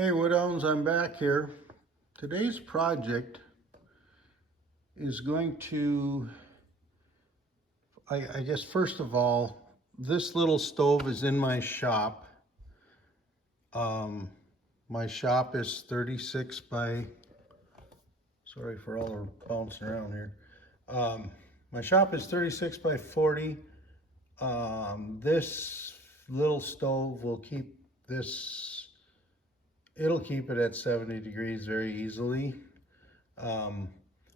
Hey Woodhounds, I'm back here. Today's project is going to, I guess first of all, this little stove is in my shop. My shop is 36 by, sorry for all the bouncing around here. My shop is 36 by 40. This little stove will keep this, it'll keep it at 70 degrees very easily.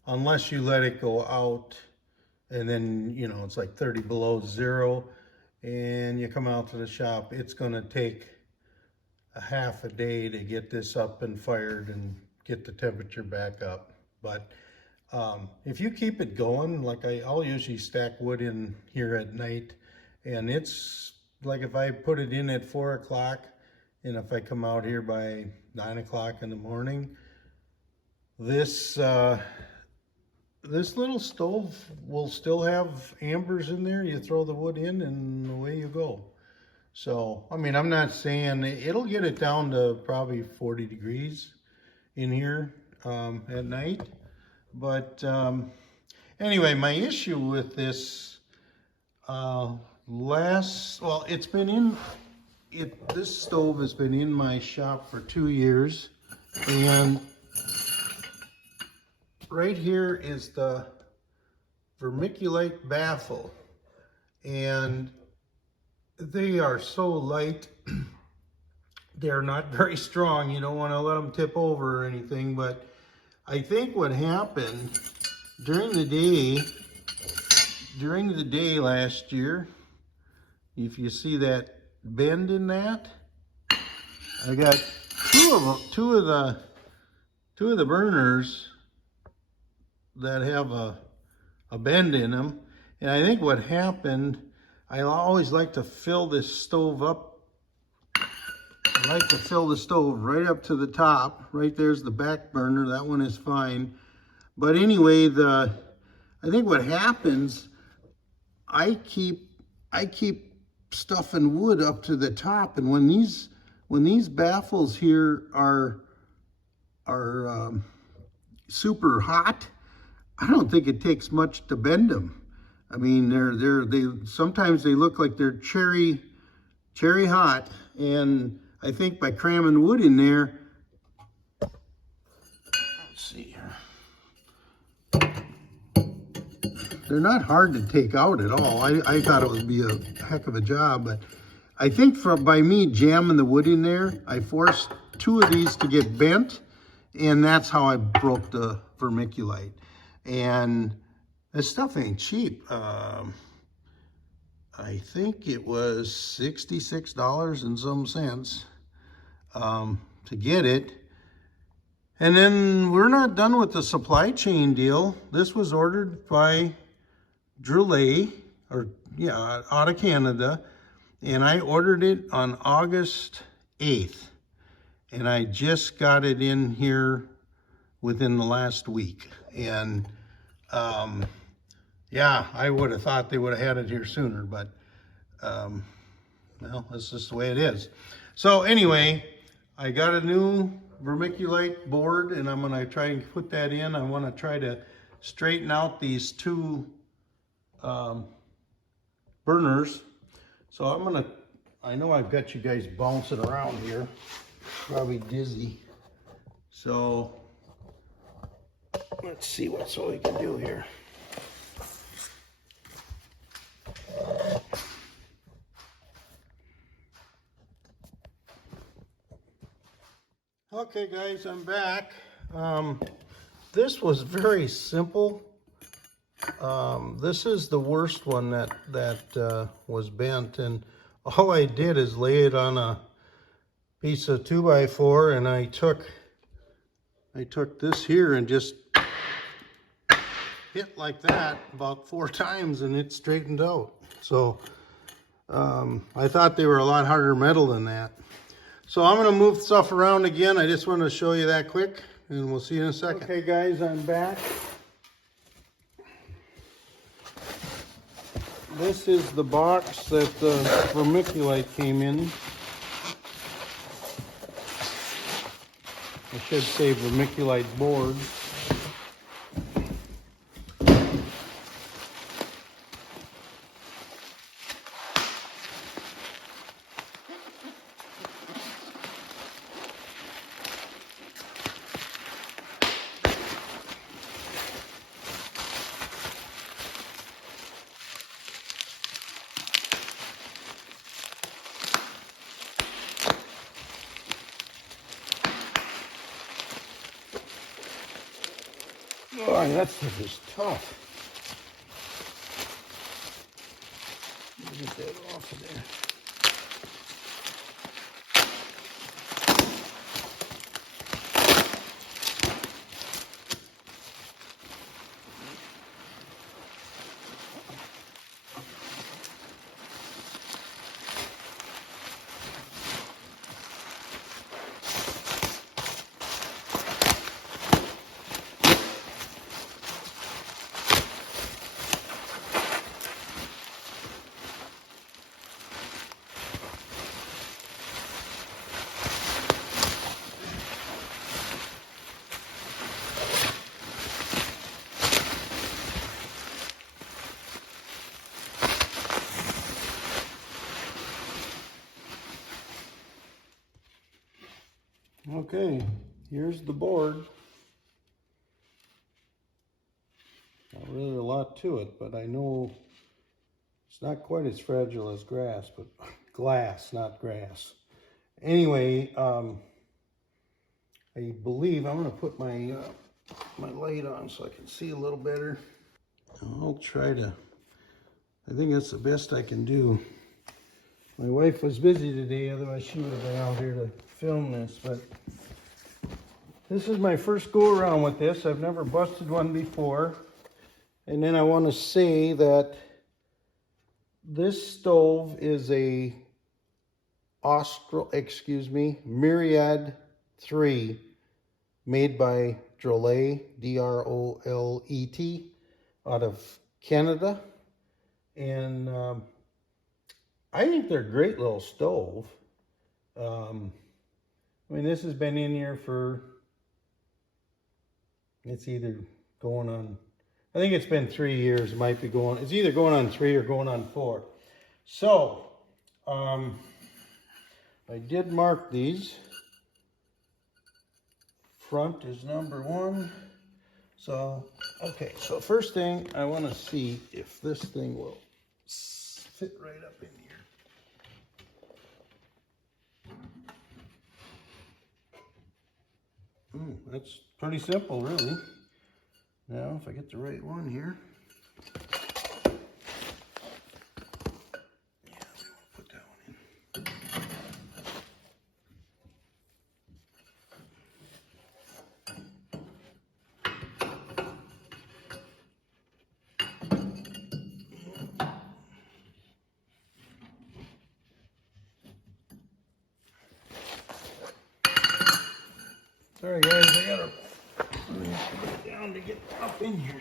Unless you let it go out and then, you know, it's like 30 below zero and you come out to the shop, it's gonna take a half a day to get this up and fired and get the temperature back up. But if you keep it going, like I'll usually stack wood in here at night, and it's like if I put it in at 4 o'clock and if I come out here by 9 o'clock in the morning, this little stove will still have ambers in there. You throw the wood in and away you go. So, I mean, I'm not saying it'll get it down to probably 40 degrees in here at night. But anyway, my issue with this it's been in, this stove has been in my shop for 2 years, and right here is the Vermiculite baffle, and they are so light. They're not very strong. You don't want to let them tip over or anything, but I think what happened during the day last year, if you see that bend in that, I got two of the burners that have a bend in them. And I think what happened, I always like to fill this stove up. I like to fill the stove right up to the top. Right there's the back burner. That one is fine. But anyway, I think what happens, I keep stuffing wood up to the top, and when these baffles here are super hot, I don't think it takes much to bend them. I mean, they sometimes they look like they're cherry hot, and I think by cramming wood in there, let's see here, they're not hard to take out at all. I thought it would be a heck of a job, but I think by me jamming the wood in there, I forced 2 of these to get bent, and that's how I broke the vermiculite. And this stuff ain't cheap. I think it was $66 and some cents to get it. And then we're not done with the supply chain deal. This was ordered by Droulet, out of Canada, and I ordered it on August 8th, and I just got it in here within the last week. And yeah, I would have thought they would have had it here sooner, but well, that's just the way it is. So anyway, I got a new vermiculite board, and I'm gonna try and put that in. I want to try to straighten out these 2 burners. So I know I've got you guys bouncing around here, probably dizzy. So let's see what we can do here. Okay guys, I'm back. This was very simple. This is the worst one that was bent, and all I did is lay it on a piece of 2x4, and I took this here and just hit like that about 4 times, and it straightened out. So I thought they were a lot harder metal than that. So I'm going to move stuff around again. I just wanted to show you that quick, and we'll see you in a second. Okay guys, I'm back. This is the box that the vermiculite came in. should say Vermiculite board. Oh, that stuff is tough. Let me get that off of there. Okay, here's the board. Not really a lot to it, but I know it's not quite as fragile as grass, but glass, not grass. Anyway, I believe I'm going to put my my light on so I can see a little better. I'll try to. I think that's the best I can do. My wife was busy today, otherwise she would have been out here to film this, but this is my first go around with this. I've never busted one before. And then I want to say that this stove is a Myriad 3 made by Drolet, D-R-O-L-E-T, out of Canada. And I think they're a great little stove. I mean, this has been in here for, it's either going on, I think it's been 3 years. It might be going, it's either going on 3 or going on 4. So, I did mark these. Front is number 1. So, okay, so first thing, I want to see if this thing will fit right up in here. That's pretty simple, really. Now, if I get the right one here. Yeah, we want to put that one in. Sorry guys, I gotta put it down to get up in here.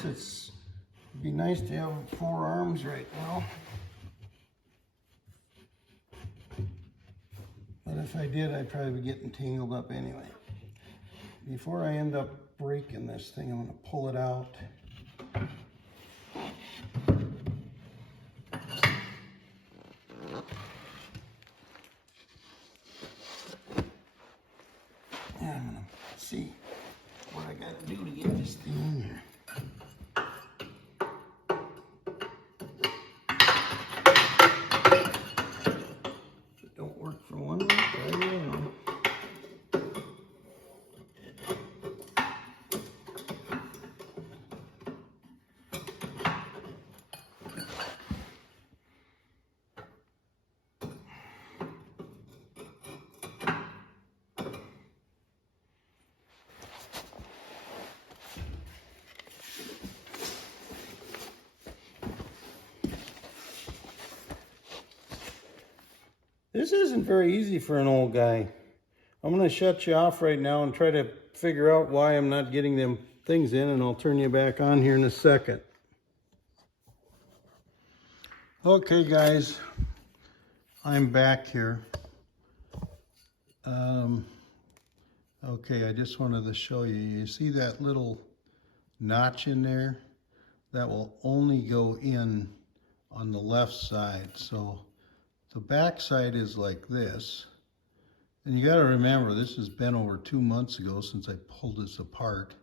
It'd be nice to have 4 arms right now. But if I did, I'd probably be getting tangled up anyway. before I end up breaking this thing, I'm going to pull it out. And I'm going to see what I got to do to get this thing in here. If it don't work for one week, I don't know. This isn't very easy for an old guy. I'm going to shut you off right now and try to figure out why I'm not getting them things in, and I'll turn you back on here in a second. Okay guys, I'm back here. Okay, I just wanted to show you. You see that little notch in there? That will only go in on the left side. So the back side is like this. And you got to remember, this has been over 2 months ago since I pulled this apart.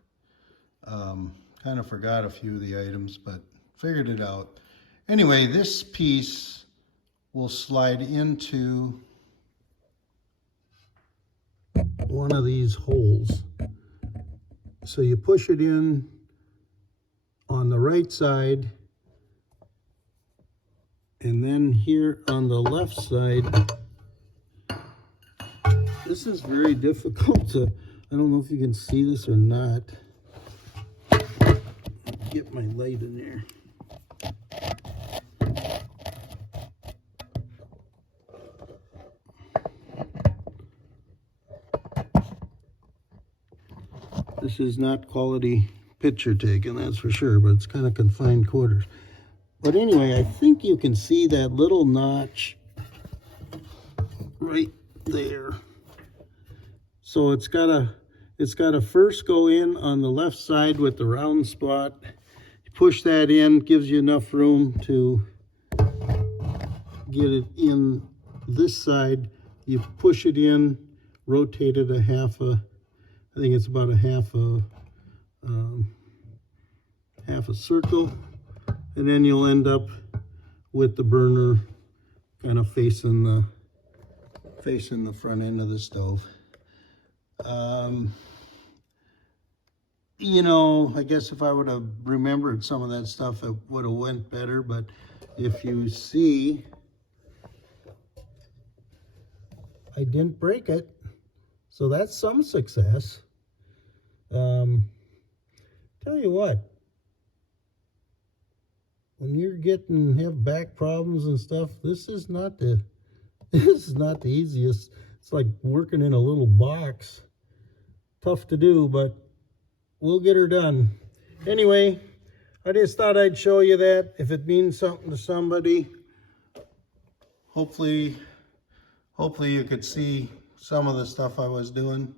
Kind of forgot a few of the items, but figured it out. Anyway, this piece will slide into one of these holes. So you push it in on the right side, and then here on the left side, this is very difficult to, I don't know if you can see this or not. Get my light in there. This is not quality picture taking, that's for sure, but it's kind of confined quarters. But anyway, I think you can see that little notch right there. So it's got to first go in on the left side with the round spot. You push that in, gives you enough room to get it in this side. You push it in, rotate it I think it's about a half a circle, and then you'll end up with the burner kind of facing the front end of the stove. You know, I guess if I would have remembered some of that stuff, it would have went better. But if you see, I didn't break it, so that's some success. Tell you what, when you're have back problems and stuff, this is not the easiest. It's like working in a little box. Tough to do, but we'll get her done. Anyway, I just thought I'd show you that. If it means something to somebody, hopefully you could see some of the stuff I was doing.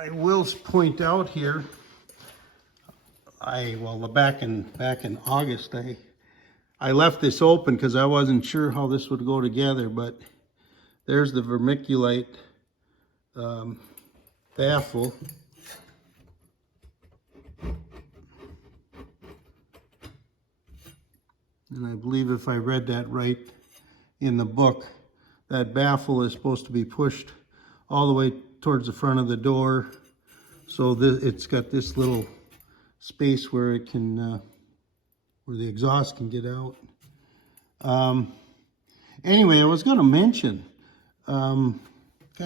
I will point out here, back in August, I left this open because I wasn't sure how this would go together, but there's the Vermiculite baffle. And I believe if I read that right in the book, that baffle is supposed to be pushed all the way towards the front of the door. So it's got this little space where it can, where the exhaust can get out. Anyway, I was going to mention, kind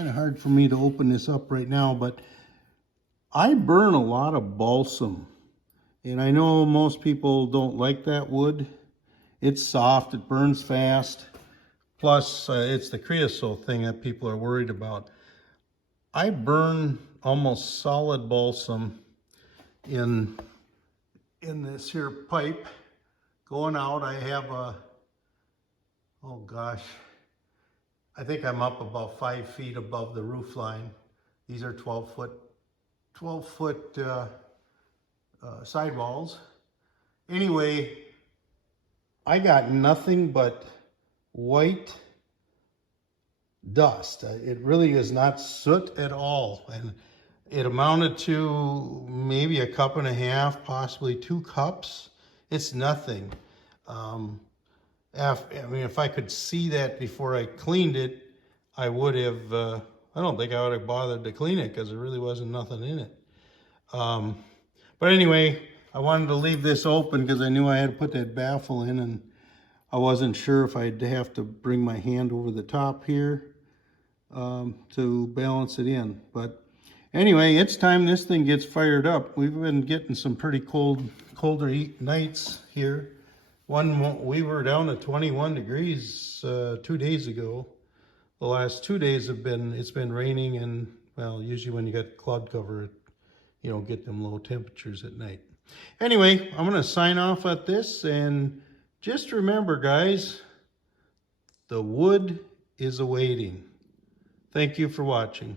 of hard for me to open this up right now, but I burn a lot of balsam. And I know most people don't like that wood. It's soft, it burns fast. Plus, it's the creosote thing that people are worried about. I burn almost solid balsam in this here pipe going out. I have oh gosh, I think I'm up about 5 feet above the roof line. These are 12 foot sidewalls. Anyway, I got nothing but white dust. It really is not soot at all. And it amounted to maybe a cup and a half, possibly 2 cups. It's nothing. I mean, if I could see that before I cleaned it, I would have, I don't think I would have bothered to clean it because there really wasn't nothing in it. But anyway, I wanted to leave this open because I knew I had to put that baffle in, and I wasn't sure if I'd have to bring my hand over the top here to balance it in. But anyway, it's time this thing gets fired up. We've been getting some pretty colder nights here. We were down to 21 degrees 2 days ago. The last 2 days it's been raining, and well, usually when you got cloud cover, you don't get them low temperatures at night. Anyway, I'm going to sign off at this, and just remember, guys, the wood is awaiting. Thank you for watching.